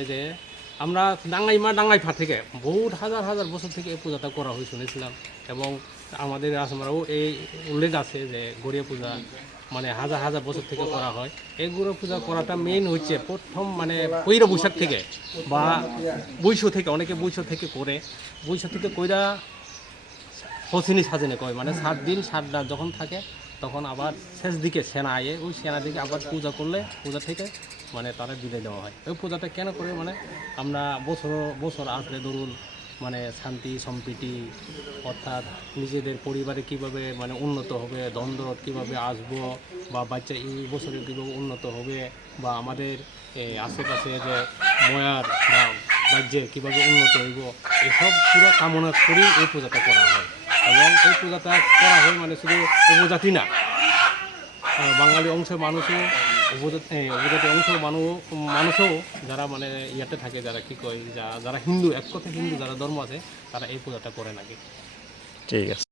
এই যে আমরা ডাঙ্গাইফা থেকে বহুত হাজার হাজার বছর থেকে এই পূজাটা করা হয় শুনেছিলাম, এবং আমাদের রাসমরাও এই উল্লেখ আছে যে গড়িয়া পূজা মানে হাজার হাজার বছর থেকে করা হয়। এই গড়িয়া পূজা করাটা মেইন হচ্ছে প্রথম মানে পয়লা বৈশাখ থেকে বা বৈশ থেকে, অনেকে বৈশ থেকে করে, বৈশ থেকে কইরা হসিনি সাজেনে কয় মানে 7 দিন 7 রাত যখন থাকে তখন আবার শেষ দিকে সেনা আয়ে ওই সেনা দিকে আবার পূজা করলে পূজা থেকে মানে তারা বিদায় দেওয়া হয়। ওই পূজাটা কেন করে মানে আমরা বছর আসলে ধরুন মানে শান্তি সম্প্রীতি, অর্থাৎ নিজেদের পরিবারে কীভাবে মানে উন্নত হবে, দ্বন্দ্ব কীভাবে আসবো, বা বাচ্চা এই বছরে কীভাবে উন্নত হবে, বা আমাদের আশেপাশে যে ময়ার বা রাজ্যে কীভাবে উন্নত হইব, এসব পুরো কামনা করেই এই পূজাটা করা হয়। এবং এই পূজাটা করা হয় মানে শুধু উপজাতি না, বাঙালি অংশের মানুষও, উপজাতি অংশের মানুষও যারা মানে ইয়াতে থাকে, যারা কী কয় যারা হিন্দু, এক কথা হিন্দু যারা ধর্ম আছে, তারা এই পূজাটা করে নাকি। ঠিক আছে।